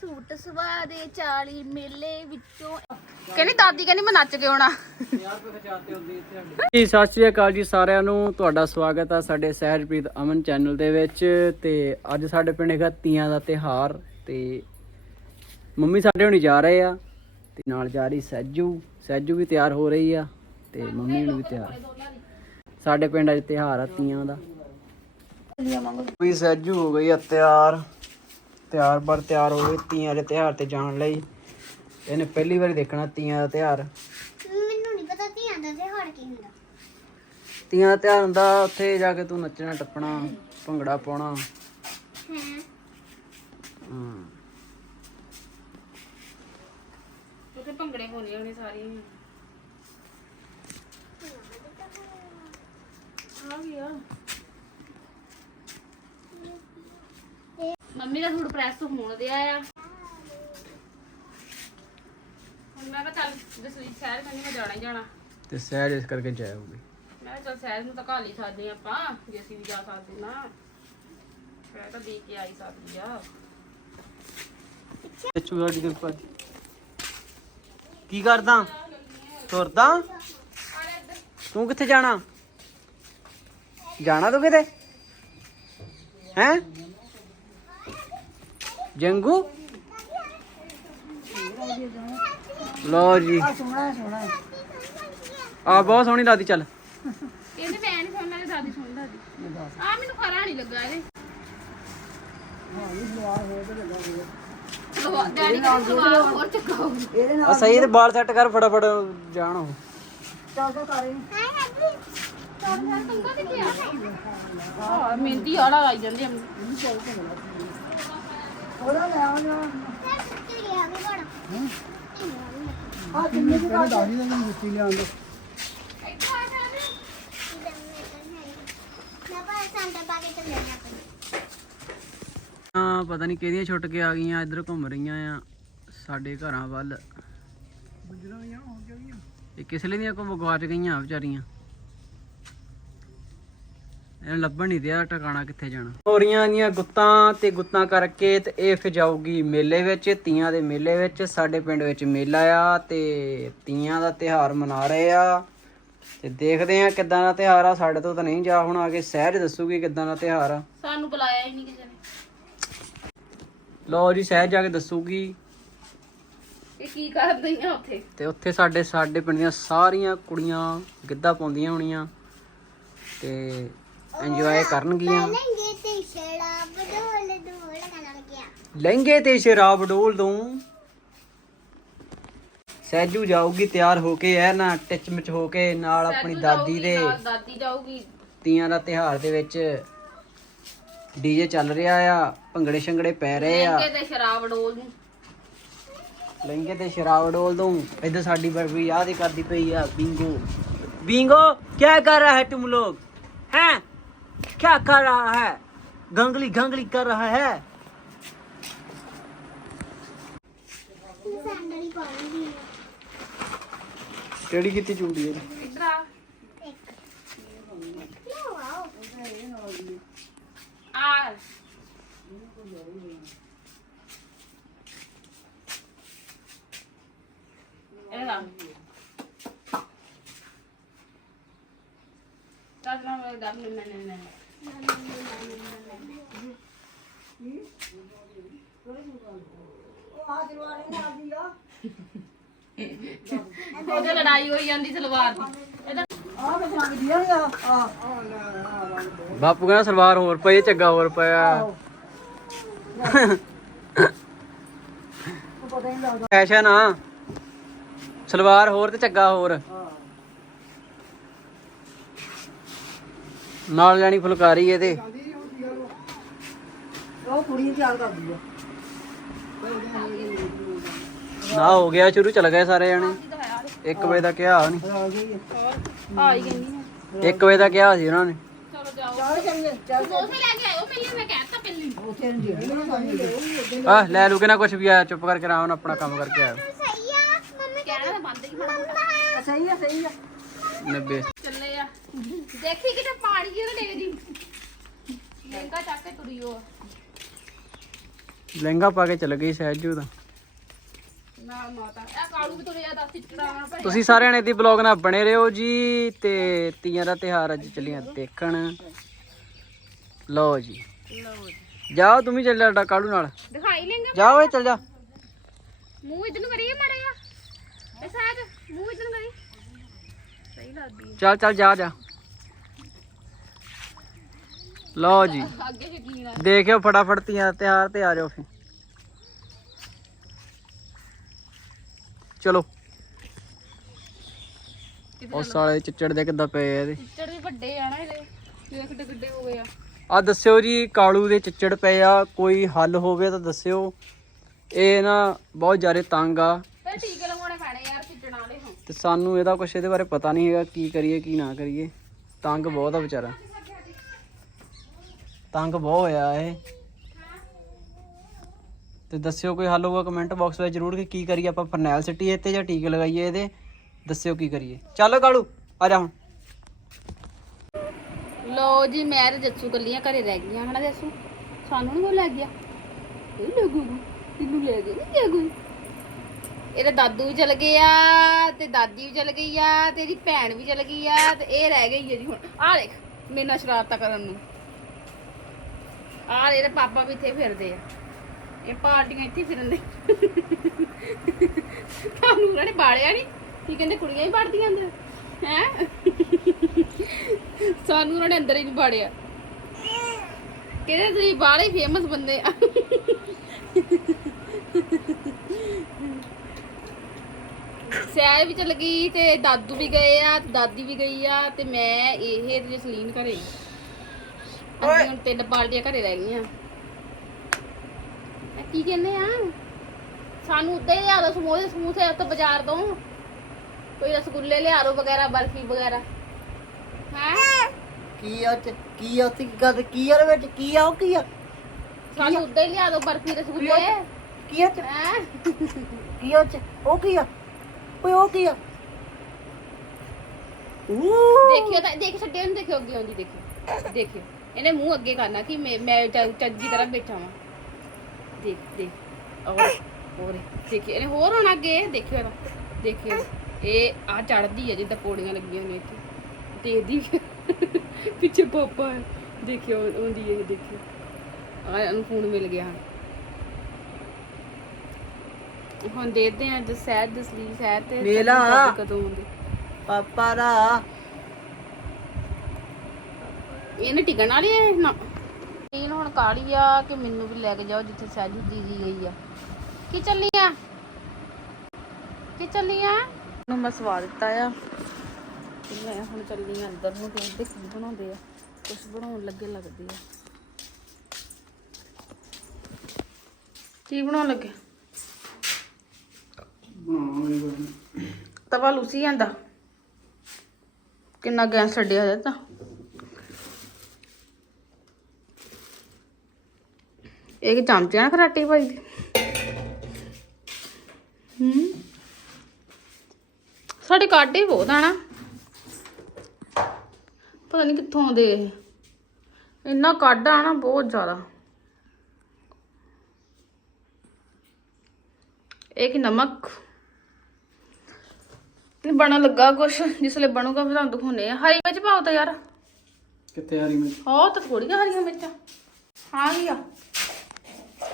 Suit ਸਵਾ ਦੇ 40 ਮੇਲੇ ਵਿੱਚੋਂ ਕਹਿੰਦੀ ਦਾਦੀ ਕਹਿੰਦੀ ਮੈਂ ਨੱਚ ਕੇ ਆਉਣਾ। ਜੀ ਸਤਿ ਸ਼੍ਰੀ ਅਕਾਲ ਜੀ ਸਾਰਿਆਂ ਨੂੰ। ਤੁਹਾਡਾ ਸਵਾਗਤ ਆ ਸਾਡੇ ਸਹਿਜਪ੍ਰੀਤ ਅਮਨ ਚੈਨਲ ਦੇ ਵਿੱਚ ਤੇ ਅੱਜ ਸਾਡੇ ਪਿੰਡ ਹੈਗਾ ਤੀਆਂ ਦਾ ਤਿਹਾਰ ਤੇ ਮੰਮੀ ਸਾਡੇ ਹੁਣੀ ਜਾ ਰਹੇ ਆ ਤੇ ਨਾਲ ਜਾ ਰਹੀ ਸਹਿਜੂ। ਸਹਿਜੂ ਵੀ ਤਿਆਰ ਹੋ ਰਹੀ ਆ ਤੇ ਮੰਮੀ ਹੁਣੀ ਵੀ ਤਿਆਰ। ਸਾਡੇ ਪਿੰਡ ਅੱਜ ਤਿਹਾਰ ਆ ਤੀਆਂ ਦਾ। ਵੀ ਸਹਿਜੂ ਹੋ ਗਈ ਆ ਤਿਆਰ। ਤਿਆਰ ਬਰ ਤਿਆਰ ਹੋ ਗਈ ਤੀਆਂ ਦੇ ਤਿਹਾਰ ਤੇ ਜਾਣ ਲਈ। ਇਹਨੇ ਪਹਿਲੀ ਵਾਰੀ ਦੇਖਣਾ ਤੀਆਂ ਦਾ ਤਿਹਾਰ ਮੈਨੂੰ ਨਹੀਂ ਪਤਾ ਧੀਆਂ ਦਾ ਤਿਉਹਾਰ ਕੀ ਹੁੰਦਾ। ਤੀਆਂ ਦਾ ਤਿਉਹਾਰ ਹੁੰਦਾ ਉੱਥੇ ਜਾ ਕੇ ਤੂੰ ਨੱਚਣਾ ਟੱਪਣਾ ਭੰਗੜਾ ਪਾਉਣਾ। ਹਾਂ? ਹਾਂ। ਉੱਥੇ ਭੰਗੜੇ ਹੋਣੇ ਹੋਣੇ ਸਾਰੇ। ਆ ਗਿਆ। ਮੰਮੀ ਦਾ ਸੂਟ ਪ੍ਰੈਸ ਹੋਣ ਦਿਆ ਆ। ਹੁਣ ਮੈਂ ਕਿਹਾ ਚੱਲ ਦਸਵੀਂ ਸ਼ਹਿਰ ਕੰਨੀ ਮੈਂ ਜਾਣਾ ਹੀ ਜਾਣਾ। ਤੇ ਸਹਿਜ ਇਸ ਕਰਕੇ ਜਾਊਗੀ ਮੈਂ ਕਿਹਾ ਚੱਲ ਸ਼ਹਿਰ ਨੂੰ ਤਾਂ ਘਾਲ ਹੀ ਸਕਦੇ ਹਾਂ ਆਪਾਂ ਜੇ ਅਸੀਂ ਵੀ ਜਾ ਸਕਦੇ ਨਾ। ਮੈਂ ਤਾਂ ਦੇ ਕੇ ਆਈ ਸਕਦੀ ਆ। ਤੇ ਚੂਹਾੜੀ ਦੇ ਉੱਪਰ। ਕੀ ਕਰਦਾ? ਤੁਰਦਾ? ਤੂੰ ਕਿੱਥੇ ਜਾਣਾ? ਜਾਣਾ ਤੂੰ ਕਿਤੇ? ਹੈ? ਜੰਗੂ? ਲੋ ਜੀ। ਆ ਸੋਹਣਾ ਸੋਹਣਾ। ਆ ਬਹੁਤ ਸੋਹਣੀ ਲੱਗਦੀ ਚੱਲ। ਕਹਿੰਦੇ ਮੈਂ ਨਹੀਂ ਸੁਣਨਾ ਤੇ ਦਾਦੀ ਸੁਣਦਾ ਦੀ ਆ ਮੈਨੂੰ ਖਰਾ ਨਹੀਂ ਲੱਗਾ ਇਹਦੇ। ਸਲਵਾਰ ਡੈਡੀ ਕਹਿੰਦੇ ਸਲਵਾਰ ਹੋਰ ਚੱਕਾਓ ਆ ਸਹੀ ਤੇ ਬਾਲ ਸੈੱਟ ਕਰ ਫਟਾਫਟ ਜਾਣ ਉਹ। ਪੰਗਾ ਕਿੱਥੇ ਆ ਹਾਂ। ਮਹਿੰਦੀ ਵਾਲਾ ਆਈ ਜਾਂਦੇ ਆ। ਕੇ ਪਤਾ ਨਹੀਂ ਕਿਹਦੀਆਂ ਛੁੱਟ ਕੇ ਆ ਗਈਆਂ ਇੱਧਰ ਘੁੰਮ ਰਹੀਆਂ ਆ ਸਾਡੇ ਘਰਾਂ ਵੱਲ। ਇਹ ਕਿਸ ਲਈ ਦੀਆਂ ਘੁੰਮ ਗਵਾਚ ਗਈਆਂ ਵਿਚਾਰੀਆਂ? ਇਹਨੂੰ ਲੱਭਣ ਨਹੀਂ ਦਿਆ ਟਿਕਾਣਾ ਕਿੱਥੇ ਜਾਣਾ। ਹੋਰੀਆਂ ਦੀਆਂ ਗੁੱਤਾਂ ਤੇ ਗੁੱਤਾਂ ਕਰਕੇ ਤੇ ਇਹ ਫਿਰ ਜਾਊਗੀ ਮੇਲੇ ਵਿੱਚ ਤੀਆਂ ਦੇ ਮੇਲੇ ਵਿੱਚ। ਸਾਡੇ ਪਿੰਡ ਵਿੱਚ ਮੇਲਾ ਆ ਤੇ ਤੀਆਂ ਦਾ ਤਿਹਾਰ ਮਨਾ ਰਹੇ ਆ। ਤੇ ਦੇਖਦੇ ਆ ਕਿੱਦਾਂ ਦਾ ਤਿਹਾਰ ਆ। ਸਾਡੇ ਤੋਂ ਤਾਂ ਨਹੀਂ ਜਾ ਹੁਣ ਆ ਕੇ ਸਹਿਜ ਦੱਸੂਗੀ ਕਿੱਦਾਂ ਦਾ ਤਿਹਾਰ ਆ। ਸਾਨੂੰ ਬੁਲਾਇਆ ਹੀ ਨਹੀਂ ਕਿਸੇ ਨੇ। ਲਓ ਜੀ ਸਹਿਜ ਜਾ ਕੇ ਦੱਸੂਗੀ। ਇਹ ਕੀ ਕਰਦੇ ਆ ਉੱਥੇ? ਤੇ ਉੱਥੇ ਸਾਡੇ ਸਾਡੇ ਪਿੰਡ ਦੀਆਂ ਸਾਰੀਆਂ ਕੁੜੀਆਂ ਗਿੱਧਾ ਪਾਉਂਦੀਆਂ ਹੋਣੀਆਂ। ਤੇ ਇੰਜੋਏ ਕਰਨਗੀਆਂ। ਲੰਗੇ ਤੇ ਸ਼ਰਾਬ ਡੋਲ ਡੋਲ ਕਰਾਂ ਗਿਆ ਲਹਿੰਗੇ ਤੇ ਸ਼ਰਾਬ ਡੋਲ ਦੂੰ। ਸਹਿਜੂ ਜਾਊਗੀ ਤਿਆਰ ਹੋ ਕੇ ਐ ਨਾ ਟਿਚ ਮਿਚ ਹੋ ਕੇ ਨਾਲ ਆਪਣੀ ਦਾਦੀ ਦੇ ਦਾਦੀ ਜਾਊਗੀ। ਤੀਆਂ ਦਾ ਤਿਹਾਰ ਦੇ ਵਿੱਚ ਡੀਜੇ ਚੱਲ ਰਿਹਾ ਆ ਭੰਗੜੇ ਸ਼ੰਗੜੇ ਪੈ ਰਹੇ ਆ। ਲਹਿੰਗੇ ਤੇ ਸ਼ਰਾਬ ਡੋਲ ਨੂੰ ਲਹਿੰਗੇ ਤੇ ਸ਼ਰਾਬ ਡੋਲ ਦੂੰ। ਇੱਧਰ ਸਾਡੀ ਬਰਫੀ ਯਾਦ ਹੀ ਕਰਦੀ ਪਈ ਆ ਬਿੰਗੋ। ਬਿੰਗੋ ਕੀ ਕਰ ਰਹਾ ਹੈ ਤੁਮ ਲੋਗ हैं क्या कर रहा है? गंगली गंगली कर रहा है। टेडी कितनी चूड़ी है? ਉਹਦੇ ਲੜਾਈ ਹੋਈ ਜਾਂਦੀ ਸਲਵਾਰ ਦੀ। ਇਹਦਾ ਬਾਪੂ ਕਹਿੰਦਾ ਸਲਵਾਰ ਹੋਰ ਪਈ ਝੱਗਾ ਹੋਰ ਪਿਆ। ਫੈਸ਼ਨ ਆ। ਸਲਵਾਰ ਹੋਰ ਤੇ ਝੱਗਾ ਹੋਰ। ਨਾਲ ਲੈਣੀ ਫੁਲਕਾਰੀ ਇਹਦੇ। ਨਾ ਹੋ ਗਿਆ ਸ਼ੁਰੂ ਚਲ ਗਏ ਸਾਰੇ ਜਾਣੇ। 1 ਵਜੇ ਦਾ ਕਿਹਾ ਨਹੀਂ ਹੋਰ ਆ ਹੀ ਗਈ ਨੇ 1 ਵਜੇ ਦਾ ਕਿਹਾ ਸੀ ਉਹਨਾਂ ਨੇ। ਚਲੋ ਜਾਓ। ਸਮੋਸੇ ਲੈ ਕੇ ਆਇਓ ਪਹਿਲੇ ਮੈਂ ਕਹਿਤਾ ਪਹਿਲੇ ਆ ਲੈ ਲੂ ਕੇ ਨਾ ਕੁਝ ਵੀ ਆਇਆ ਚੁੱਪ ਕਰਕੇ ਆਰਾਮ ਨਾਲ ਆਪਣਾ ਕੰਮ ਕਰਕੇ ਆਇਆ ਸਹੀ ਆ। ਮੰਮੀ ਕਹਿਣਾ ਤਾਂ ਬੰਦ ਹੀ ਮਾੜਾ 90 ਚੱਲੇ ਆ। ਦੇਖੀ ਕਿਤੇ ਪਾਣੀ ਜਿਹਨੂੰ ਦੇ ਦੀ ਲਹਿੰਗਾ ਚੱਕ ਕੇ ਤੁਰੀ ਉਹ। ਲਹਿੰਗਾ ਪਾ ਕੇ ਚਲ ਗਈ ਸਹਿਜੂ ਦਾ ਨਾ ਮਾਤਾ ਇਹ ਕਾਲੂ ਵੀ ਤੁਰਿਆ ਦੱਸ ਚਿੱਟੜਾ ਨਾ ਭਾਈ ਤੁਸੀਂ ਸਾਰਿਆਂ ਨੇ ਦੀ ਬਲੌਗ ਨਾਲ ਬਣੇ ਰਹੋ ਜੀ ਤੇ ਤੀਆਂ ਦਾ ਤਿਹਾਰ ਅੱਜ ਚੱਲੀਆਂ ਦੇਖਣ। ਲਓ ਜੀ। ਲਓ ਜੀ। ਜਾਓ ਤੂੰ ਵੀ ਚੱਲ ਜਾ ਕਾਲੂ ਨਾਲ। ਦਿਖਾਈ ਲੈਂਗੇ ਜਾ ਓਏ ਚੱਲ ਜਾ। ਮੂੰਹ ਇਧਰ ਨੂੰ ਕਰੀਏ ਮਾੜਾ ਜਿਹਾ। ਇਹ ਸਾਜ ਲੱਗਦੀ ਚੱਲ ਚੱਲ ਜਾ ਜਾ। ਲਓ ਜੀ। ਹੈ ਅੱਗੇ ਯਕੀਨ ਆ। ਦੇਖਿਓ ਫਟਾਫਟ ਤੀਆਂ ਦਾ ਤਿਹਾਰ ਤੇ ਆ ਜਾਓ ਫਿਰ। ਚਲੋ। ਉਹ ਸਾਲੇ ਚਿੱਚੜ ਦੇ ਕਿੱਦਾਂ ਪਏ ਆ ਇਹਦੇ? ਚਿੱਟੜ ਵੀ ਵੱਡੇ ਆ ਨਾ ਇਹਦੇ। ਦੇਖ ਕਿੱਡੇ ਕਿੱਡੇ ਹੋ ਗਏ ਆ। ਆ ਦੱਸਿਓ ਜੀ ਕਾਲੂ ਦੇ ਚਿੱਚੜ ਪਏ ਆ। ਕੋਈ ਹੱਲ ਹੋਵੇ ਤਾਂ ਦੱਸਿਓ। ਇਹ ਨਾ ਬਹੁਤ ਜ਼ਿਆਦਾ ਤੰਗ ਆ। ਤੇ ਟੀਕੇ ਲਗਾਉਣੇ ਪੈਣੇ ਯਾਰ ਚਿੱਟਣ ਵਾਲੇ ਹੁਣ ਤੇ ਸਾਨੂੰ ਇਹਦਾ ਕੁਛ ਇਹਦੇ ਬਾਰੇ ਪਤਾ ਨਹੀਂ ਹੈਗਾ ਕੀ ਕਰੀਏ, ਕੀ ਨਾ ਕਰੀਏ। ਤੰਗ ਬਹੁਤ ਆ ਵਿਚਾਰਾ। ਤੰਗ ਬਹੁਤ ਹੋਇਆ ਇਹ। ਤੇ ਦੱਸਿਓ ਕੋਈ ਹੱਲ ਹੋਊਗਾ ਕਮੈਂਟ ਬਾਕਸ ਵਿੱਚ ਜ਼ਰੂਰ ਕਿ ਕੀ ਕਰੀਏ, ਆਪਾਂ ਫਰਨੈਲ ਸਿੱਟੀਏ ਤੇ ਜਾਂ ਟੀਕੇ ਲਗਾਈਏ ਇਹਦੇ। ਦੱਸਿਓ ਕੀ ਕਰੀਏ। ਚੱਲ ਕਾਲੂ, ਆ ਜਾ ਹੁਣ। ਲੋ ਜੀ, ਮੈਂ ਤੇ ਜੱਸੂ ਕੱਲੀਆਂ ਘਰੇ ਰਹਿ ਗਈਆਂ, ਹਨਾ ਜੱਸੂ? ਸਾਨੂੰ ਨਹੀਂ ਕੋਈ ਲੈ ਗਿਆ? ਇਹ ਲੱਗੂ ਤੈਨੂੰ ਲੈ ਗਿਆ ਨਹੀਂ ਲੱਗੂ ਇਹਦੇ ਦਾਦੂ ਵੀ ਚਲ ਗਏ ਆ, ਤੇ ਦਾਦੀ ਵੀ ਚਲ ਗਈ ਆ, ਤੇ ਭੈਣ ਵੀ ਚਲ ਗਈ ਆ, ਤੇ ਇਹ ਰਹਿ ਗਈ ਹੈ ਜੀ ਹੁਣ। ਆਹ ਦੇਖ, ਮੇਰੇ ਨਾਲ ਸ਼ਰਾਰਤਾਂ ਕਰਨ ਨੂੰ। ਆਹ ਇਹਦੇ ਪਾਪਾ ਵੀ ਇੱਥੇ ਫਿਰਦੇ ਆ। ਇਹ ਪਾਰਟੀਆਂ ਇੱਥੇ ਫਿਰਨ ਦੇ। ਤੁਹਾਨੂੰ ਉਹਨਾਂ ਨੇ ਬਾੜਿਆ ਨਹੀਂ ਕੀ ਕਹਿੰਦੇ, ਕੁੜੀਆਂ ਹੀ ਵੜਦੀਆਂ ਅੰਦਰ? ਹੈ? ਸਾਨੂੰ ਉਹਨਾਂ ਨੇ ਅੰਦਰ ਹੀ ਨਹੀਂ ਬਾੜਿਆ। ਕਹਿੰਦੇ ਤੁਸੀਂ ਬਾਹਲੇ ਫੇਮਸ ਬੰਦੇ ਆ? ਸੈਰ ਵੀ ਚਲ ਗਈ ਤੇ ਦਾਦੂ ਵੀ ਗਏ ਆ ਤੇ ਦਾਦੀ ਵੀ ਗਈ ਆ ਤੇ ਮੈਂ ਇਹ ਤੇ ਜਸਲੀਨ ਘਰੇ। ਅਸੀਂ ਹੁਣ ਤਿੰਨ ਬਾਲਟੀਆਂ ਘਰੇ ਰਹਿ ਗਈਆਂ। ਇਹ ਕੀ ਕਹਿੰਦੇ ਆ? ਸਾਨੂੰ ਉੱਤੇ ਹੀ ਲਿਆ ਦੋ ਸਮੋਸੇ ਸਮੂਸੇ ਉੱਤੇ ਬਾਜ਼ਾਰ ਤੋਂ। ਕੋਈ ਰਸਗੁੱਲੇ ਲਿਆ ਦੋ ਵਗੈਰਾ ਬਰਫੀ ਵਗੈਰਾ। ਹੈ? ਕੀ ਆ ਉਹ ਚ ਕੀ ਆ ਉੱਥੇ ਕੀ ਗੱਲ? ਕੀ ਆ ਉਹਦੇ ਵਿੱਚ? ਕੀ ਆ ਉਹ ਕੀ ਆ? ਸਾਨੂੰ ਉੱਤੇ ਹੀ ਲਿਆ ਦੋ ਬਰਫੀ ਰਸਗੁੱਲੇ। ਕੀ ਆ ਉਹ ਚ ਹੈ? ਕੀ ਆ ਉਹ ਕੀ ਆ? ਓਏ ਉਹ ਕੀ ਆ? ਊ। ਦੇਖਿਓ ਤਾਂ ਦੇਖ ਛੱਡਿਆ ਨੂੰ ਦੇਖਿਓ ਅੱਗੇ ਆਉਂਦੀ ਦੇਖਿਓ। ਦੇਖਿਓ। ਇਹਨੇ ਮੂੰਹ ਅੱਗੇ ਕਰਨਾ ਕਿ ਮੈਂ ਮੈਂ ਤਰ੍ਹਾਂ ਬੈਠਾ ਵਾਂ। ਦੇਖ ਦੇਖ। ਔਰ ਹੋਰ ਦੇਖਿਓ। ਇਹਨੇ ਹੋਰ ਹੋਣਾ ਅੱਗੇ ਦੇਖਿਓ ਇਹਦਾ। ਦੇਖਿਓ ਇਹ ਆ ਚੜਦੀ ਹੈ ਜਿੱਦਾਂ ਪੌੜੀਆਂ ਲੱਗੀਆਂ ਨੇ ਇੱਥੇ। ਦੇਖਦੀ ਪਿੱਛੇ ਪਾਪਾ ਹੈ ਦੇਖਿਓ ਆਉਂਦੀ ਹੈ ਇਹ ਦੇਖਿਓ। ਆ ਇਹਨੂੰ ਫੋਨ ਮਿਲ ਗਿਆ। ਹੁਣ ਦੇਖਦੇ ਆਂ ਜਦ ਸਹਿਜ ਦਸਲੀ ਸਹਿਜ ਤੇ ਮੇਲਾ। ਕਦੋਂ- ਕਦੋਂ ਆਉਂਦੇ। ਪਾਪਾ ਦਾ। ਇਹਨੇ ਟਿਕਣ ਵਾਲੀ ਹੈ ਨਾ। ਇਹਨ ਹੁਣ ਕਾਲੀ ਆ ਕਿ ਮੈਨੂੰ ਵੀ ਲੈ ਕੇ ਜਾਓ ਜਿੱਥੇ ਸਹਿਜੂ ਦੀਦੀ ਗਈ ਆ। ਕੀ ਚੱਲੀ ਆ? ਕੀ ਚੱਲੀ ਆ? ਨੂੰ ਮੈਂ ਸਵਾ ਦਿੱਤਾ ਆ। ਤੇ ਮੈਂ ਹੁਣ ਚੱਲੀ ਆ ਅੰਦਰ ਨੂੰ ਦੇਖਦੇ ਕੀ ਬਣਾਉਂਦੇ ਆ। ਕੁਝ ਬਣਾਉਣ ਲੱਗੇ ਲੱਗਦੇ ਆ। ਕੀ ਬਣਾਉਣ ਲੱਗੇ? ਤਵਾ ਲੂਸੀ ਜਾਂਦਾ। ਕਿੰਨਾ ਗੈਸ ਛੱਡਿਆ ਹੋਇਆ ਤਾਂ। ਇਹ ਕਿ ਚਮਚਿਆਂ ਖਰਾਟੀ ਪਾਈ ਦੀ? ਹੂੰ। ਸਾਡੇ ਕਾਡੇ ਬਹੁਤ ਆ ਨਾ ਪਤਾ ਨਹੀਂ ਕਿੱਥੋਂ ਆਉਂਦੇ ਇੰਨਾ ਕਾਡਾ ਆ ਨਾ ਬਹੁਤ ਜ਼ਿਆਦਾ। ਇਹ ਕਿ ਨਮਕ? ਨਹੀਂ ਬਣਨ ਲੱਗਾ ਕੁਛ ਜਿਸਲੇ ਬਣੂਗਾ ਫਿਰ ਤੁਹਾਨੂੰ ਦਿਖਾਉਣੇ ਆ ਹਰੀ ਮਿਰਚ ਪਾਓ ਤਾਂ ਯਾਰ। ਕਿੱਥੇ ਹਰੀ ਮਿਰਚ? ਹਾਂ ਤਾਂ ਥੋੜੀਆਂ ਹਰੀਆਂ ਮਿਰਚਾਂ। ਹਾਂ ਗਿਆ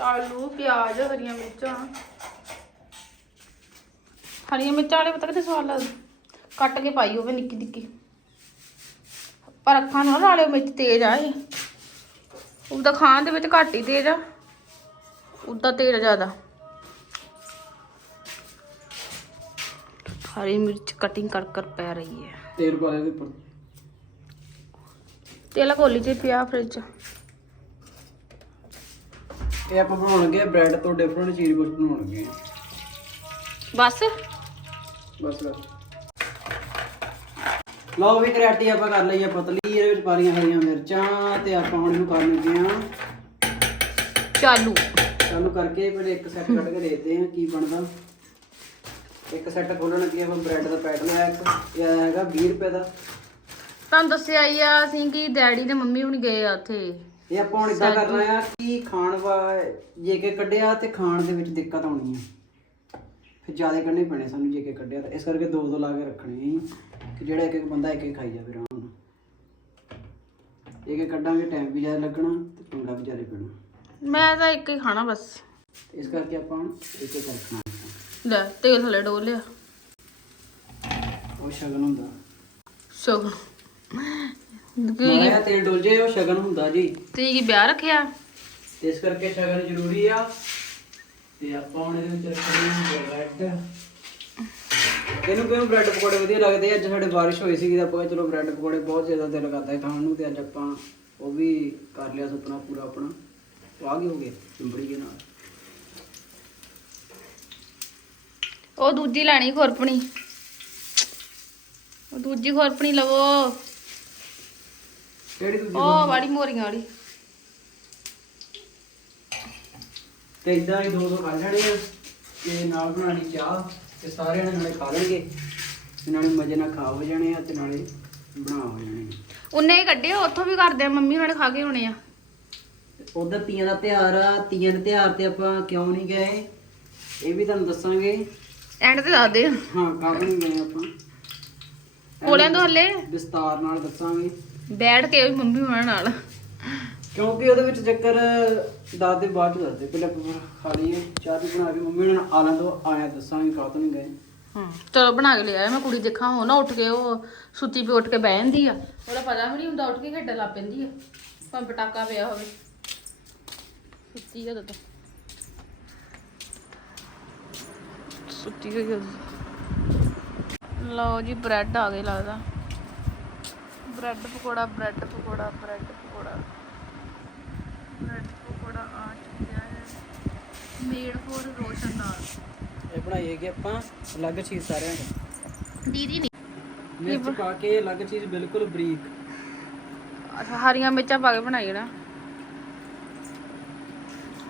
ਆਲੂ ਪਿਆਜ਼ ਹਰੀਆਂ ਮਿਰਚਾਂ। ਹਰੀਆਂ ਮਿਰਚਾਂ ਵਾਲੇ ਪਤਾ ਕਿਤੇ ਸਵਾਦ ਲੱਗਦਾ? ਕੱਟ ਕੇ ਪਾਈ ਹੋਵੇ ਨਿੱਕੀ ਨਿੱਕੀ। ਪਰ ਅੱਖਾਂ ਨਾਲ ਲਾ ਲਿਓ ਮਿਰਚ ਤੇਜ਼ ਆ ਇਹ। ਉਹਦਾ ਖਾਣ ਦੇ ਵਿੱਚ ਘੱਟ ਹੀ ਤੇਜ਼ ਆ। ਉਹਦਾ ਤੇਜ਼ ਜ਼ਿਆਦਾ। ਹਰੀ ਮਿਰਚ ਕਟਿੰਗ ਕਰ ਕਰ ਪੈ ਰਹੀ ਹੈ। ਤੇਲ ਪਾ ਦੇ ਉੱਪਰ। ਤੇਲ ਕੋਲੀ ਚ ਪਿਆ ਫ੍ਰਿਜ ਚ। ਇਹ ਆਪਾਂ ਬਣਾਉਣ ਲੱਗੇ ਬ੍ਰੈਡ ਤੋਂ ਡਿਫਰੈਂਟ ਚੀਜ਼ ਕੁਝ ਬਣਾਉਣ ਲੱਗੇ ਆ। ਬਸ ਬਸ। ਕਰ ਲਓ ਵੀ ਕਰਾਟੀ ਆਪਾਂ ਕਰ ਲਈ ਆ ਪਤਲੀ ਇਹਦੇ ਵਿੱਚ ਪਾ ਲਈਆਂ ਹਰੀਆਂ ਮਿਰਚਾਂ ਤੇ ਆਪਾਂ ਹੁਣ ਇਹਨੂੰ ਕਰਨ ਲੱਗੇ ਆ ਚਾਲੂ। ਚਾਲੂ ਕਰਕੇ ਫਿਰ ਇੱਕ ਸੈੱਟ ਕੱਢ ਕੇ ਦੇਖਦੇ ਆ ਕੀ ਬਣਦਾ। ਇੱਕ ਸੈੱਟ ਖੋਲਣ ਲੱਗੇ ਆਪਾਂ ਬ੍ਰੈਡ ਦਾ ਪੈਟਰਨ ਆਇਆ ਇੱਕ ਇਹ ਹੈਗਾ 20 ਰੁਪਏ ਦਾ। ਤੁਹਾਨੂੰ ਦੱਸਿਆ ਹੀ ਆ ਅਸੀਂ ਕਿ ਡੈਡੀ ਤੇ ਮੰਮੀ ਹੁਣ ਗਏ ਆ ਉੱਥੇ। ਇਹ ਆਪਾਂ ਹੁਣ ਇਦਾਂ ਕਰਨਾ ਆ ਕਿ ਖਾਣ ਵਾ ਜੇ ਕੇ ਕੱਢਿਆ ਤੇ ਖਾਣ ਦੇ ਵਿੱਚ ਦਿੱਕਤ ਆਉਣੀ ਆ। ਫਿਰ ਜ਼ਿਆਦਾ ਕੱਢਣੇ ਪੈਣੇ ਸਾਨੂੰ ਜੇ ਕੇ ਕੱਢਿਆ ਤਾਂ। ਇਸ ਕਰਕੇ ਦੋ ਦੋ ਲਾ ਕੇ ਰੱਖਣੇ ਆ ਕਿ ਜਿਹੜਾ ਇੱਕ ਇੱਕ ਬੰਦਾ ਇੱਕ ਇੱਕ ਖਾਈ ਜਾਵੇ ਆਰਾਮ ਨਾਲ। ਇੱਕ ਇੱਕ ਕੱਢਾਂਗੇ ਟਾਈਮ ਵੀ ਜ਼ਿਆਦਾ ਲੱਗਣਾ ਤੇ ਪੰਗਾ ਵੀ ਜ਼ਿਆਦਾ ਪੈਣਾ। ਮੈਂ ਤਾਂ ਇੱਕ ਹੀ ਖਾਣਾ ਬਸ। ਇਸ ਕਰਕੇ ਆਪਾਂ ਇੱਕ ਇੱਕ ਰੱਖਣਾ। ਲੈ ਤੇਲ ਥੱਲੇ ਡੋਲ ਲਿਆ। ਉਹ ਸ਼ਗਨ ਹੁੰਦਾ। ਸ਼ੁਗਰ ਮਾਇਆ ਤੇਲ ਡੋਲ ਜੇ ਉਹ ਸ਼ਗਨ ਹੁੰਦਾ ਜੀ। ਤੇ ਕੀ ਵਿਆਹ ਰੱਖਿਆ? ਤੇ ਇਸ ਕਰਕੇ ਸ਼ਗਨ ਜ਼ਰੂਰੀ ਆ। ਤੇ ਆਪਾਂ ਹੁਣ ਇਹਦੇ ਵਿੱਚ ਰੱਖਣੀ ਹੈ ਬ੍ਰੈਡ ਇਹਨੂੰ ਕਿਉਂ ਬ੍ਰੈਡ ਪਕੌੜੇ ਵਧੀਆ ਲੱਗਦੇ ਆ? ਅੱਜ ਸਾਡੇ ਬਾਰਿਸ਼ ਹੋਈ ਸੀਗੀ ਤਾਂ ਆਪਾਂ ਕਿਹਾ ਚਲੋ ਬ੍ਰੈਡ ਪਕੌੜੇ ਬਹੁਤ ਜ਼ਿਆਦਾ ਦਿਲ ਕਰਦਾ ਹੈ ਖਾਣ ਨੂੰ ਤੇ ਅੱਜ ਆਪਾਂ ਉਹ ਵੀ ਕਰ ਲਿਆ ਸੁਪਨਾ ਪੂਰਾ ਆਪਣਾ। ਉਹ ਆ ਗਏ ਹੋ ਗਏ ਚੁੰਬੜੀ ਦੇ ਨਾਲ। ਉਹ ਦੂਜੀ ਲੈਣੀ ਖੁਰਪਣੀ। ਉਹ ਦੂਜੀ ਖੁਰਪਣੀ ਲਵੋ। ਕਿਹੜੀ ਦੂਜੀ ਉਹ ਵਾੜੀ ਮੋਰੀਆਂ ਵਾਲੀ। ਤੇ ਇਦਾਂ ਹੀ ਦੋ ਦੋ ਕਰ ਲੈਣੇ ਆ ਤੇ ਨਾਲ ਬਣਾਣੀ ਚਾਹ ਤੇ ਸਾਰਿਆਂ ਨੇ ਨਾਲੇ ਖਾ ਲੈਣਗੇ। ਤੇ ਨਾਲੇ ਮਜ਼ੇ ਨਾਲ ਖਾ ਹੋ ਜਾਣੇ ਆ ਤੇ ਨਾਲੇ ਬਣਾ ਹੋ ਜਾਣੇ ਉਹਨੇ ਹੀ ਕੱਢੇ ਉੱਥੋਂ ਵੀ ਕਰਦੇ ਆ ਮੰਮੀ ਉਹਨਾਂ ਨੇ ਖਾ ਕੇ ਹੋਣੇ ਆ। ਉਧਰ ਤੀਆਂ ਦਾ ਤਿਉਹਾਰ ਆ ਤੀਆਂ ਦੇ ਤਿਉਹਾਰ ਤੇ ਆਪਾਂ ਕਿਉਂ ਨਹੀਂ ਗਏ? ਇਹ ਵੀ ਤੁਹਾਨੂੰ ਦੱਸਾਂਗੇ। ਐਂਡ ਤੇ ਦੱਸਦੇ ਆ ਹਾਂ ਕਾਹਨੂੰ ਨਹੀਂ ਗਏ ਆਪਾਂ। ਕੋਲਿਆਂ ਤੋਂ ਹੱਲੇ? ਵਿਸਤਾਰ ਨਾਲ ਦੱਸਾਂਗੇ। ਬੈਠ ਕੇ ਵੀ ਮੰਮੀ ਉਹਨਾਂ ਨਾਲ। ਕਿਉਂਕਿ ਉਹਦੇ ਵਿੱਚ ਚੱਕਰ ਦਾਦੇ ਬਾਅਦ ਚ ਦੱਸਦੇ ਪਹਿਲਾਂ ਆਪਾਂ ਖਾ ਲਈਏ ਚਾਹ ਦੀ ਬਣਾ ਕੇ ਮੰਮੀ ਨਾਲ ਆਲਾਂ ਤੋਂ ਆਇਆ ਦੱਸਾਂਗੇ ਕਾਹਤੋਂ ਨਹੀਂ ਗਏ। ਹਾਂ ਚਲੋ ਬਣਾ ਕੇ ਲਿਆਇਆ ਮੈਂ ਕੁੜੀ ਦੇਖਾਂ ਉਹ ਨਾ ਉੱਠ ਕੇ ਉਹ ਸੁੱਤੀ ਪਈ ਉੱਠ ਕੇ ਬਹਿ ਜਾਂਦੀ ਆ। ਉਹਦਾ ਪਤਾ ਵੀ ਨਹੀਂ ਹੁੰਦਾ ਉੱਠ ਕੇ ਖੇਡਣ ਲੱਗ ਪੈਂਦੀ ਆ। ਭਾਵੇਂ ਪਟਾਕਾ ਪਿਆ ਹੋਵੇ। ਸੁੱਤੀ ਆ ਤਾਂ। ਸੁੱਤੀ ਹੋਈ ਆ। ਲਓ ਜੀ ਬ੍ਰੈਡ ਆ ਗਏ ਲੱਗਦਾ। Bread pakora bread pakora bread pakora. Bread pakora ਆ ਚੁੱਕਿਆ ਹੈ। ਮੇਡ ਫੋਰ ਰੋਸ਼ਨ ਨਾਲ। ਇਹ ਬਣਾਈਏ ਕਿ ਆਪਾਂ ਅਲੱਗ ਚੀਜ਼ ਸਾਰਿਆਂ ਦਾ ਦੀਦੀ ਨਹੀਂ ਮਿਰਚ ਪਾ ਕੇ ਅਲੱਗ ਚੀਜ਼ ਬਿਲਕੁਲ ਬਰੀਕ। ਅੱਛਾ ਹਰੀਆਂ ਮਿਰਚਾਂ ਪਾ ਕੇ ਬਣਾਈ ਨਾ।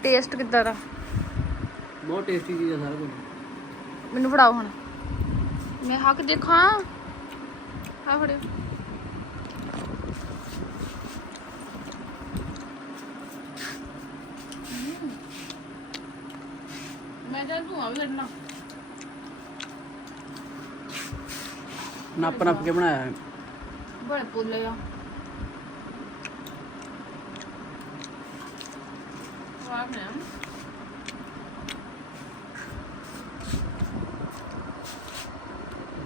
ਟੇਸਟ ਕਿੱਦਾਂ ਦਾ? ਬਹੁਤ ਟੇਸਟੀ ਚੀਜ਼ ਸਾਰਾ ਕੁਝ ਮੈਨੂੰ ਫੜਾਓ ਹੁਣ। ਮੈਂ ਹੱਕ ਦੇਖਾਂ। ਆ ਫੜਿਓ। ਮੈਂ ਤਾਂ ਧੂਆ ਵੀ ਕੱਢਣਾ ਨੱਪ ਨੱਪ ਕੇ ਬਣਾਇਆ। ਹੈ। ਬੜੇ ਪੁੱਲੇ ਆ ਵਾਹ ਮੈਂ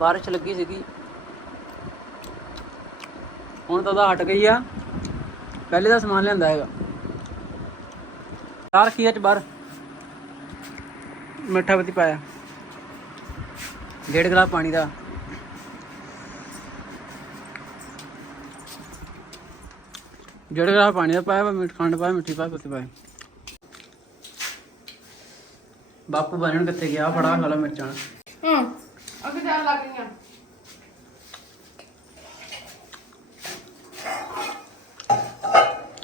ਬਾਰਿਸ਼ ਲੱਗੀ ਸੀਗੀ। ਹੁਣ ਤਾਂ ਉਹਦਾ ਹਟ ਗਈ ਆ। ਪਹਿਲੇ ਦਾ ਸਮਾਨ ਲਿਆਂਦਾ ਹੈਗਾ। ਚਾਰ ਰੱਖੀ ਚ ਬਾਹਰ? ਮਿੱਠਾ ਪਤੀ ਪਾਇਆ। ਡੇਢ ਗਲਾਸ ਪਾਣੀ ਦਾ। ਡੇਢ ਗਲਾਸ ਪਾਣੀ ਦਾ ਪਾਇਆ ਵਾ, ਮਿੱਠ ਖੰਡ ਪਾਇਆ ਮਿੱਠੀ ਪਾਇਆ ਪਤੀ ਪਾਇਆ ਬਾਪੂ ਬਣਨ ਕਿੱਥੇ ਗਿਆ? ਫੜਾ ਖਾ ਮਿਰਚਾਂ। ਅੱਗੇ ਜਾਣ ਲੱਗ ਗਈਆਂ।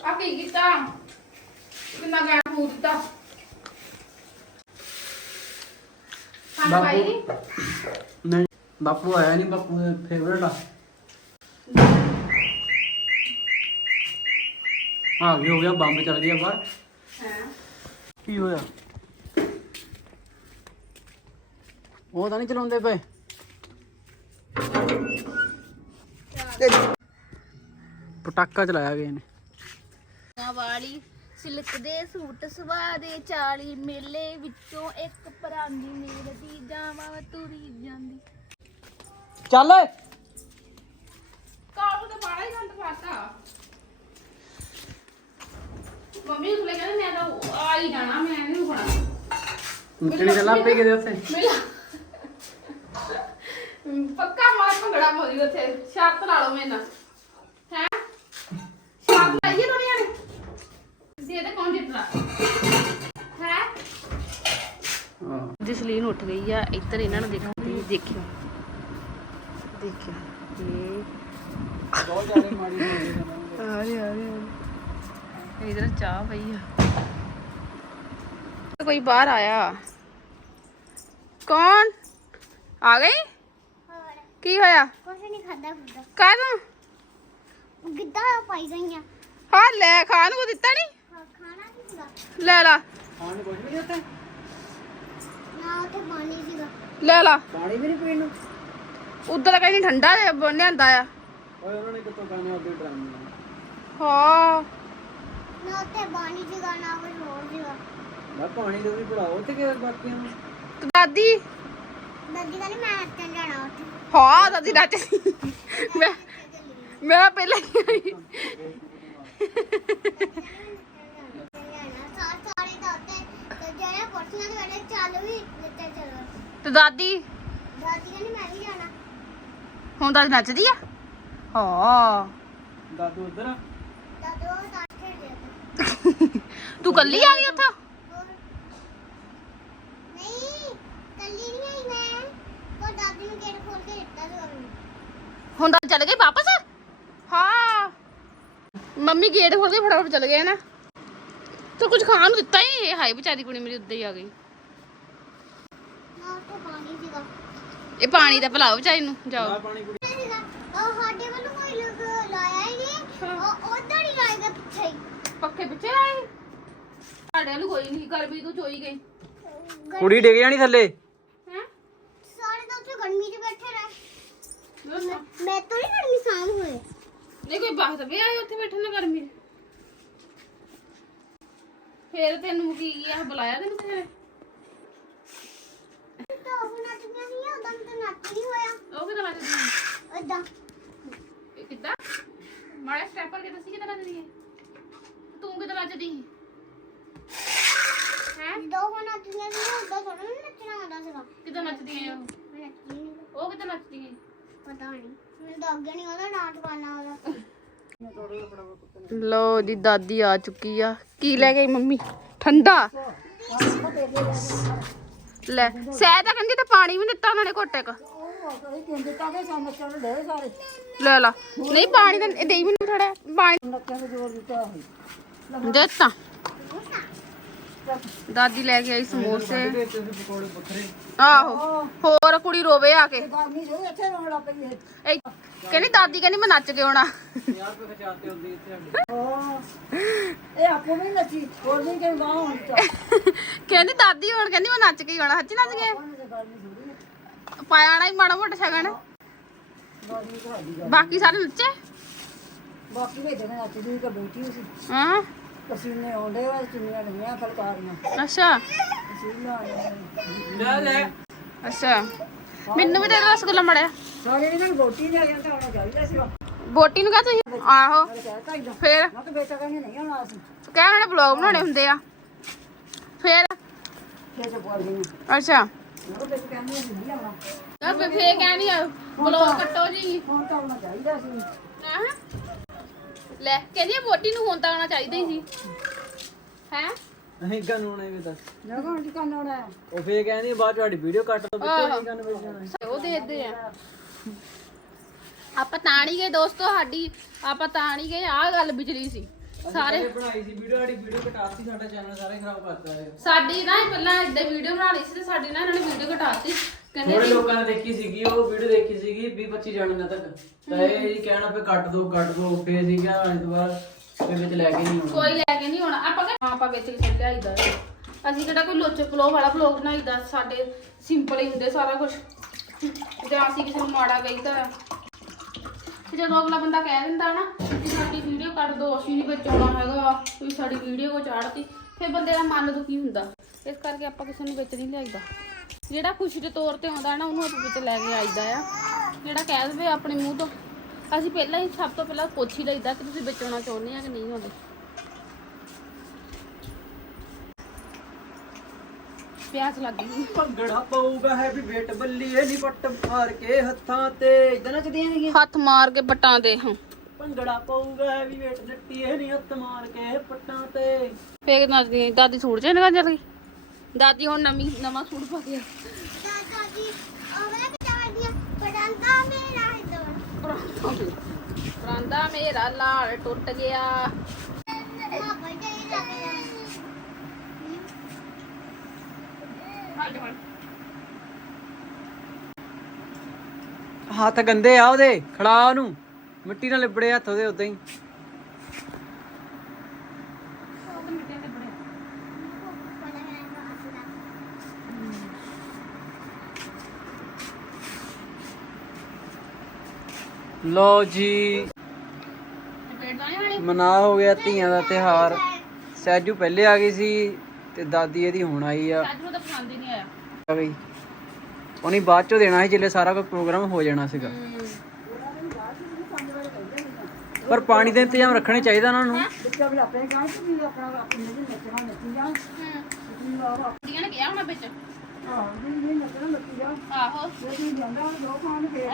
ਆ ਕੀ ਕੀਤਾ? ਕਿੰਨਾ ਗਿਆ ਫੂਡ ਦਿੱਤਾ? ਖਾਣਾ ਪਾਈ ਨੀ? ਨਹੀਂ ਬਾਪੂ ਆਇਆ ਨਹੀਂ ਬਾਪੂ ਦਾ ਫੇਵਰਟ ਆ। ਹਾਂ ਹੋ ਗਿਆ ਬੰਬ ਚੱਲ ਗਿਆ ਬਾਹਰ। ਹੈਂ? ਕੀ ਹੋਇਆ? ਉਹ ਤਾਂ ਨਹੀਂ ਚਲਾਉਂਦੇ ਪਏ। ਪਟਾਕਾ ਚਲਾਇਆ ਗਏ ਨੇ ਵਾਲੀ ਸਿਲਕ ਦੇ ਸੂਟ ਸਵਾ ਦੇ 40 ਮੇਲੇ ਵਿੱਚੋਂ ਇੱਕ ਪਰਾਂਦੀ ਮੇਰਦੀ ਜਾਵਾਂ ਤੁਰੀ ਜਾਂਦੀ। ਚੱਲ ਕਾਲੂ ਤਾਂ ਬਾੜਾ ਹੀ ਗੰਦ ਪਾਤਾ। ਮੰਮੀ ਉਸਲੇ ਕਹਿੰਦੇ ਮੈਂ ਤਾਂ ਆ ਹੀ ਜਾਣਾ ਮੈਂ ਨਹੀਂ ਰੁਕਣਾ ਮੁੱਟਣੀ ਚੱਲਾ ਪਈ ਕਿਤੇ ਉੱਥੇ। ਮਿਲਾ ਮਾਰ ਭੰਗੜਾ ਪਾਉਗੀ ਉੱਥੇ। ਸ਼ਰਤ ਲਾ ਲਓ ਮੇਰੇ ਨਾਲ। ਹੈ? ਸ਼ਰਤ ਲਾਈਏ ਦੁਨੀਆ ਨੇ? ਦੇ ਦੇ ਕੌਣ ਜਿੱਤਦਾ ਹੈ? ਹਾਂ। ਜਸਲੀਨ ਉੱਠ ਗਈ ਆ ਇੱਧਰ ਇਹਨਾਂ ਨੂੰ ਦੇਖੋ ਤੁਸੀਂ ਦੇਖਿਓ। ਦੇਖਿਓ। ਇਹ ਬਹੁਤ ਜ਼ਿਆਦਾ ਮਾੜੀ ਹੋ ਗਈ ਆ ਰਹੀ ਆ ਰਹੀ ਇਧਰ ਚਾਹ ਪਈ ਆ। ਕੋਈ ਬਾਹਰ ਆਇਆ। ਕੌਣ? ਆ ਗਈ ਕੀ ਹੋਇਆ? ਕੁਛ ਨਹੀਂ ਖਾਦਾ ਫੁੱਦਾ ਕਾਹਦੋਂ ਗਿੱਧਾ ਪਾਈ ਗਈਆਂ। ਹਾਂ ਲੈ ਖਾਣ ਨੂੰ ਦਿੱਤਾ ਨਹੀਂ ਖਾਣਾ ਕੀ ਸੀਗਾ ਲੈ ਲਾ। ਖਾਣ ਨੂੰ ਕੁਝ ਵੀ ਨਹੀਂ ਉੱਥੇ ਨਾ ਉੱਥੇ ਪਾਣੀ ਸੀਗਾ। ਲੈ ਲਾ। ਪਾਣੀ ਵੀ ਨਹੀਂ ਪੀਣ ਨੂੰ? ਉਧਰ ਕਹਿੰਦੀ ਠੰਡਾ ਲਿਆਂਦਾ ਆ। ਓਏ ਉਹਨਾਂ ਨੇ ਕਿੱਥੋਂ ਖਾਣੇ ਆਪਦੇ ਡਰਾਮ ਹਾਂ। ਨਾ ਉੱਥੇ ਪਾਣੀ ਸੀਗਾ ਨਾ ਕੁਝ ਹੋਰ ਸੀਗਾ। ਮੈਂ ਪਾਣੀ ਦੇ ਵੀ ਪੜਾਓ ਤੇ ਕਿ ਬਾਕੀਆਂ ਨੂੰ? ਤੇ ਦਾਦੀ? ਦਾਦੀ ਕਹਿੰਦੀ ਮੈਂ ਨੱਚਣ ਜਾਣਾ ਉੱਥੇ। ਹਾਂ ਮੈਂ ਮੈਂ ਪਹਿਲਾਂ ਆਈ। ਤਾਂ ਦਾਦੀ? ਦਾਦੀ ਕਹਿੰਦੀ ਮੈਂ ਵੀ ਜਾਣਾ ਹੁਣ ਦਾਦੀ ਨੱਚਦੀ ਆ? ਹਾਂ। ਦਾਦੂ ਉਧਰ ਦਾਦੂ ਉਹ ਤਾਂ ਖੇਡਦੇ ਉੱਥੇ ਤੂੰ ਕੱਲੀ ਆ ਗਈ ਉੱਥੋਂ ਹੋਰ ਨਹੀਂ ਕੱਲੀ ਨਹੀਂ ਆਈ ਮੈਂ ਉਹ ਦਾਦੀ ਨੂੰ ਗੇਟ ਖੋਲ ਕੇ ਦਿੱਤਾ ਸੀ ਮੈਨੂੰ ਹੁਣ ਦਾਦੀ ਚੱਲ ਗਈ ਵਾਪਸ? ਹਾਂ। ਮੰਮੀ ਗੇਟ ਖੋਲ ਕੇ ਫਟਾਫਟ ਚਲ ਗਏ ਨਾ ਤੂੰ ਕੁਝ ਖਾਣ ਨੂੰ ਦਿੱਤਾ ਹੀ ਹਾਏ ਵਿਚਾਰੀ ਕੁੜੀ ਮੇਰੀ ਉੱਤੇ ਹੀ ਆ ਗਈ। ਨਾ ਪਾਣੀ ਸੀਗਾ। ਇਹ ਪਾਣੀ ਦਾ ਪਿਲਾਓ ਵਿਚਾਰੀ ਨੂੰ ਜਾਓ। ਪਾਣੀ ਕੁੜੀ। ਸੀਗਾ। ਉਹ ਸਾਡੇ ਵੱਲੋਂ ਕੋਈ ਲੋਕ ਲਾਇਆ ਹੀ ਨਹੀਂ। ਉਹ ਉਧਰ ਹੀ ਲਾਏਗਾ ਪਿੱਛੇ ਹੀ। ਪੱਖੇ ਪਿੱਛੇ ਆਏ। ਸਾਡੇ ਨੂੰ ਕੋਈ ਨਹੀਂ ਗਰਮੀ ਤੋਂ ਚੋਈ ਗਈ। ਕੁੜੀ ਡਿੱਗ ਜਾਣੀ ਥੱਲੇ ਹੈ ਸਾਰੇ ਤਾਂ ਉੱਥੇ ਗਰਮੀ 'ਚ ਬੈਠੇ ਰਹੇ ਮੈਂ ਤਾਂ ਨਹੀਂ ਗਰਮੀ ਸਾਂਭ ਹੋਏ ਨਹੀਂ ਕੋਈ ਬਾਤ ਵੀ ਆਏ ਉੱਥੇ ਬੈਠਣ ਨੂੰ ਗਰਮੀ 'ਚ। ਫੇਰ ਤੈਨੂੰ ਕੀ ਆ ਬੁਲਾਇਆ ਤੈਨੂੰ ਕਿਸੇ ਨੇ ਤਾਂ ਉਹ ਨੱਚਦੀਆਂ ਨਹੀਂ ਉਦੋਂ ਤਾਂ ਨੱਚ ਨਹੀਂ ਹੋਇਆ ਉਹ ਕਿਦਾਂ ਨੱਚਦੀ ਉਦਾਂ ਇਹ ਕਿੱਦਾਂ ਮਾੜਾ ਸਟੈਪ ਕਰਕੇ ਦੱਸੀ ਕਿਦਾਂ ਨੱਚਦੀ ਹੈ ਤੂੰ ਕਿਦਾਂ ਨੱਚਦੀ ਹੈ ਜਦੋਂ ਉਹ ਨੱਚਦੀਆਂ ਸੀ ਉਦੋਂ ਥੋੜਾ ਨਾ ਨੱਚਣਾ ਆਉਂਦਾ ਸੀਗਾ ਕਿਦਾਂ ਨੱਚਦੀ ਹੈ ਉਹ ਮੈਂ ਨੱਚਦੀ ਨਹੀਂ ਉਹ ਕਿਦਾਂ ਨੱਚਦੀ ਹੈ ਪਤਾ ਨਹੀਂ। ਮੈਨੂੰ ਤਾਂ ਅੱਗੇ ਨਹੀਂ ਉਹਦਾ ਡਾਂਟ ਪਾਣਾ ਉਹਦਾ। ਲੋ ਦੀ ਦਾਦੀ ਆ ਚੁੱਕੀ ਆ। ਕੀ ਲੈ ਗਈ ਮੰਮੀ? ਠੰਡਾ? ਲੈ ਸਹਿ ਤਾਂ ਕਹਿੰਦੀ ਤੇ ਪਾਣੀ ਵੀ ਦਿੱਤਾ ਉਹਨਾਂ ਨੇ ਘੋਟੇ ਕ। ਲੈ ਲਾ। ਨਹੀਂ ਪਾਣੀ ਤਾਂ ਇਹ ਦੇਈ ਮੈਨੂੰ ਥੋੜਾ ਪਾਣੀ ਦਿੱਤਾ। ਦਾਦੀ ਲੈ ਕੇ ਆਈ ਸਮੋਸੇ। ਆਹੋ ਹੋਰ ਕੁੜੀ ਰੋਵੇ ਆ ਕੇ। ਇਹ ਕਹਿੰਦੀ ਦਾਦੀ ਕਹਿੰਦੀ ਮੈਂ ਨੱਚ ਕੇ ਆਉਣਾ। 50 ਰੁਪਏ ਖਚਾਤੇ ਹੁੰਦੇ ਇੱਥੇ ਸਾਡੇ ਕਹਿੰਦੀ ਦਾਦੀ ਹੁਣ ਕਹਿੰਦੀ ਮੈਂ ਨੱਚ ਕੇ ਆਉਣਾ ਸੱਚੀ ਨੱਚ ਕੇ? ਪਾਇਆ ਨਾ ਹੀ ਮਾੜਾ ਮੋਟਾ ਸ਼ਗਨ। ਬਾਕੀ ਸਾਰੇ ਨੱਚੇ? ਬਾਕੀ ਵੇ ਜਗ੍ਹਾ ਨੱਚ ਦੀ ਤਾਂ ਬੈਠੀ ਸੀ। ਹਾਂ। ਪਸੀਨੇ ਆਉਂਦੇ ਵਾ ਚੁੰਨੀਆਂ ਲੰਗੀਆਂ ਫਲਕਾਰੀਆਂ। ਅੱਛਾ। ਪਸੀਨਾ ਲੈ ਲੈ। ਅੱਛਾ। ਮੈਨੂੰ ਵੀ ਦੇ ਦਿਓ ਰਸਗੁੱਲਾ ਮੜਿਆ ਸਾਰੇ ਇਹਨਾਂ ਨੂੰ ਰੋਟੀ ਨਹੀਂ ਆ ਜਾਂਦਾ ਆਉਣਾ ਚਾਹੀਦਾ ਸੀ ਬੋਟੀ ਨੂੰ ਕਹ ਤੁਸੀਂ? ਆਹੋ। ਫੇਰ? ਮੈਂ ਤਾਂ ਬੇਟਾ ਕਹਿੰਦੀ ਨਹੀਂ ਆਉਣਾ ਸੀ ਕਹਿਣਾ ਨੇ ਬਲੌਗ ਬਣਾਉਣੇ ਹੁੰਦੇ ਆ। ਫੇਰ? ਫੇਰ ਤੇ ਬੋਲ ਗਈ ਅੱਛਾ। ਮੈਂ ਤਾਂ ਕਹਿੰਦੀ ਨਹੀਂ ਆਉਣਾ। ਯਾਰ ਫੇਰ ਕਹਿਣੀ ਆ ਬਲੌਗ ਕੱਟੋ ਜੀ। ਹੁਣ ਤਾਂ ਆਉਣਾ ਚਾਹੀਦਾ ਸੀ। ਆਹ ਲੈ ਕਹਿੰਦੀ ਆ ਬੋਟੀ ਨੂੰ ਹੁਣ ਤਾਂ ਆਉਣਾ ਚਾਹੀਦਾ ਹੀ ਸੀ। ਹੈ? ਨਹੀਂ ਕਾਨੂੰਨ ਐਵੇਂ ਦੱਸ? ਜਗ੍ਹਾ ਹੁਣ ਟਿਕਾਣ ਆਉਣਾ ਹੈ? ਉਹ ਫੇਰ ਕਹਿੰਦੀ ਬਾਅਦ ਚ ਤੁਹਾਡੀ ਵੀਡੀਓ ਕੱਟ ਦੋ ਵਿੱਚ ਨਹੀਂ ਕੰਨ ਵਿੱਚ ਜਾਣਾ ਉਹ ਦੇਖਦੇ ਆ। ਆਪਾਂ ਤਾਂ ਨਹੀਂ ਗਏ ਦੋਸਤੋ ਸਾਡੀ ਆਪਾਂ ਤਾਂ ਨਹੀਂ ਗਏ ਆਹ ਗੱਲ ਵਿਚਲੀ ਸੀ। ਸਾਰੇ ਬਣਾਈ ਸੀ ਵੀਡੀਓ ਸਾਡੀ ਵੀਡੀਓ ਕਟਾਤੀ ਸਾਡਾ ਚੈਨਲ ਸਾਰੇ ਖਰਾਬ ਕਰਤਾ ਹੈ ਸਾਡੀ ਨਾ ਪਹਿਲਾਂ ਇਦਾਂ ਵੀਡੀਓ ਬਣਾ ਲਈ ਸੀ ਤੇ ਸਾਡੀ ਨਾ ਇਹਨਾਂ ਨੇ ਵੀਡੀਓ ਘਟਾਤੀ। ਕਹਿੰਦੇ ਥੋੜੇ ਲੋਕਾਂ ਨੇ ਦੇਖੀ ਸੀਗੀ ਉਹ ਵੀਡੀਓ ਦੇਖੀ ਸੀਗੀ 20 25 ਜਣਿਆਂ ਤੱਕ। ਤਾਂ ਇਹ ਜੀ ਕਹਿਣਾ ਵੀ ਕੱਟ ਦੋ ਕੱਟ ਦੋ ਫੇਰ ਸੀ ਕਿਹਾ ਅੱਜ ਤੋਂ ਬਾਅਦ ਫਿਰ ਵਿੱਚ ਲੈ ਕੇ ਨਹੀਂ ਆਉਣਾ। ਕੋਈ ਲੈ ਕੇ ਨਹੀਂ ਆਉਣਾ। ਆਪਾਂ ਕਿ ਆਪਾਂ ਵਿੱਚ ਕੇ ਚੱਲ ਆਈਦਾ ਅਸੀਂ ਕਿਹੜਾ ਕੋਈ ਲੋਚੇ ਪਲੋ ਵਾਲਾ ਵਲੌਗ ਬਣਾਈਦਾ ਸਾਡੇ ਸਿੰਪਲ ਹੀ ਹੁੰਦੇ ਸਾਰਾ ਕੁਝ ਜਾਂ ਅਸੀਂ ਕਿਸੇ ਨੂੰ ਮਾੜਾ ਕਹੀਦਾ ਤੇ। ਜਦੋਂ ਅਗਲਾ ਬੰਦਾ ਕਹਿ ਦਿੰਦਾ ਨਾ ਕਿ ਸਾਡੀ ਵੀਡੀਓ ਕੱਟ ਦੋ ਅਸੀਂ ਨਹੀਂ ਵਿੱਚ ਆਉਣਾ ਹੈਗਾ ਤੁਸੀਂ ਸਾਡੀ ਵੀਡੀਓ ਕੋ ਚਾੜਤੀ ਫਿਰ ਬੰਦੇ ਦਾ ਮਨ ਦੁਖੀ ਹੁੰਦਾ। ਇਸ ਕਰਕੇ ਆਪਾਂ ਕਿਸੇ ਨੂੰ ਵਿੱਚ ਨਹੀਂ ਲਿਆਈਦਾ। ਜਿਹੜਾ ਖੁਸ਼ੀ ਦੇ ਤੌਰ ਤੇ ਆਉਂਦਾ ਨਾ ਉਹਨੂੰ ਆਪਾਂ ਵਿੱਚ ਲੈ ਕੇ ਆਈਦਾ ਆ। ਜਿਹੜਾ ਕਹਿ ਦੇਵੇ ਆਪਣੇ ਮੂੰਹ ਤੋਂ ਅਸੀਂ ਪਹਿਲਾਂ ਹੀ ਸਭ ਤੋਂ ਪਹਿਲਾਂ ਪੁੱਛ ਹੀ ਲਈਦਾ ਕਿ ਤੁਸੀਂ ਵਿੱਚ ਆਉਣਾ ਚਾਹੁੰਦੇ ਆ ਕਿ ਨਹੀਂ ਆਉਂਦੇ ਪਿਆਸ ਲੱਗ ਗਈ। ਭੰਗੜਾ ਪਊਗਾ ਹੈਵੀ ਵੇਟ ਬੱਲੀਏ ਨਹੀਂ ਪੱਟ ਮਾਰ ਕੇ ਹੱਥਾਂ ਤੇ। ਇਦਾਂ ਨੱਚਦੀਆਂ ਨੇ ਹੱਥ ਮਾਰ ਕੇ ਬਟਾਂ ਦੇ ਹਾਂ। ਭੰਗੜਾ ਪਊਗਾ ਹੈਵੀ ਵੇਟ ਨੱਟੀਏ ਨਹੀਂ ਹੱਥ ਮਾਰ ਕੇ ਪੱਟਾਂ ਤੇ। ਫੇਰ ਨੱਚਦੀ ਦਾਦੀ ਸੂਟ ਚੇਂਜ ਕਰ ਚੱਲ ਗਈ ਦਾਦੀ ਹੁਣ ਨਵੀਂ ਨਵਾਂ ਸੂਟ ਪਾ ਕੇ। ਦਾਦਾ ਜੀ ਪਰਾਂਦਾ ਮੇਰਾ ਲਾਲ ਟੁੱਟ ਗਿਆ। ਹੱਥ ਗੰਦੇ ਆ ਉਹਦੇ ਖੜਾ ਉਹਨੂੰ। ਮਿੱਟੀ ਨਾਲ ਲਿਬੜੇ ਹੱਥ ਉਹਦੇ ਉਦਾਂ ਹੀ। ਲੋ ਜੀ। ਮਨਾ ਹੋ ਗਿਆ ਧੀਆਂ ਦਾ ਤਿਹਾਰ ਸਹਿਜੂ ਪਹਿਲੇ ਆ ਗਈ ਸੀ ਤੇ ਦਾਦੀ ਇਹਦੀ ਹੁਣ ਆਈ ਆ। ਨੂੰ ਤਾਂ ਪਸੰਦ ਹੀ ਨਹੀਂ ਆਇਆ। ਗਈ। ਉਹਨੇ ਬਾਅਦ ਚੋਂ ਦੇਣਾ ਸੀ ਜਿੱਲੇ ਸਾਰਾ ਕੋਈ ਪ੍ਰੋਗਰਾਮ ਹੋ ਜਾਣਾ ਸੀਗਾ। ਪਰ ਪਾਣੀ ਦਾ ਇੰਤਜ਼ਾਮ ਰੱਖਣਾ ਚਾਹੀਦਾ ਉਹਨਾਂ ਨੂੰ ਬੱਚਾ ਵੀ ਆਪਣੇ ਗਾਂ ਤੇ ਵੀ ਆਪਣਾ ਆਪਣੇ ਨੇ ਨੱਚਣਾ ਨੱਚੀ ਜਾ ਤੁਸੀਂ ਆਹ ਦੀਆਂ ਨੇ ਕਿਹਾ ਹੋਣਾ ਵਿੱਚ। ਆਹ। ਜਾ ਆਹੋ। ਜੇ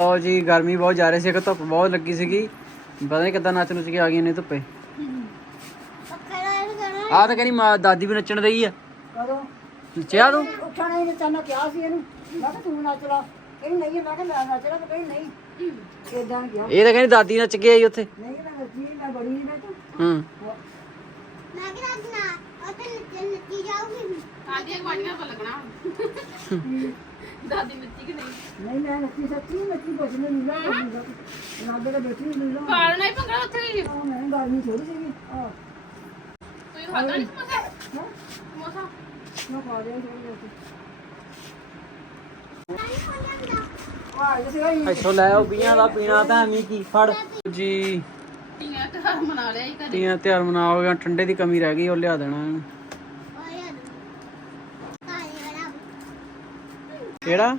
ਆਹੋ ਜੀ ਗਰਮੀ ਬਹੁਤ ਜ਼ਿਆਦਾ ਸੀ ਕਿ ਧੁੱਪ ਬਹੁਤ ਲੱਗੀ ਸੀਗੀ। ਪਤਾ ਨਹੀਂ ਕਿੱਦਾਂ ਨੱਚ ਨੁੱਚ ਕੇ ਆ ਗਈਆਂ ਨੇ ਧੁੱਪੇ। ਆ ਤਾਂ ਕਹਿੰਦੀ ਮਾਂ ਦਾਦੀ ਵੀ ਨੱਚਣ ਦਈ ਆ। ਕਦੋਂ? ਨੱਚਿਆ ਤੂੰ? ਉੱਠਣਾ ਹੀ ਨੱਚਣਾ ਕਿਹਾ ਸੀ ਇਹਨੂੰ। ਮੈਂ ਕਿਹਾ ਤੂੰ ਨੱਚ ਲਾ। ਕਹਿੰਦੀ ਨਹੀਂ ਮੈਂ ਕਿਹਾ ਮੈਂ ਨੱਚ ਲਾ ਤੇ ਕਹਿੰਦੀ ਨਹੀਂ। ਇਦਾਂ ਗਿਆ ਇਹ ਤਾਂ ਕਹਿੰਦੀ ਦਾਦੀ ਨੱਚ ਕੇ ਆਈ ਉੱਥੇ। ਨਹੀਂ ਮੈਂ ਨੱਚੀ ਮੈਂ ਬੜੀ ਨਹੀਂ ਮੈਂ ਲੱਗਣਾ ਦਾਦੀ ਮਿੱਟੀ ਕਿ ਨਹੀਂ? ਨਹੀਂ ਮੈਂ ਨੱਚੀ ਸੱਚੀ ਨੱਚੀ ਕੁਛ ਨਹੀਂ ਮਿਲਾ ਲਾਗੇ ਤਾਂ ਬੈਠੀ ਨਹੀਂ ਮਿਲਾ ਪਾਲਣਾ ਹੀ ਭੰਗੜਾ ਉੱਥੇ ਵੀ ਆ ਮੈਂ ਗਰਮੀ ਥੋੜੀ ਸੀਗੀ। ਆ ਤੁਸੀਂ ਖਾਦਾ ਨਹੀਂ ਸਮੋਸਾ? ਸਮੋਸਾ? ਮੈਂ ਖਾ ਲਿਆ ਥੋੜੀ ਜਿਹੀ ਆ ਜਿਸ ਗਈ ਇੱਥੋਂ ਲੈ ਆਓ ਬੀਆਂ ਦਾ ਪੀਣਾ ਤਾਂ ਐਵੇਂ ਕੀ ਫੜ? ਜੀ। ਤੀਆਂ ਤਿਉਹਾਰ ਮਨਾ ਲਿਆ ਹੀ ਕਦੇ। ਤੀਆਂ ਠੰਡੇ ਦੀ ਕਮੀ ਰਹਿ ਗਈ ਉਹ ਲਿਆ ਦੇਣਾ। ਇਹਨੂੰ ਕਿਹੜਾ?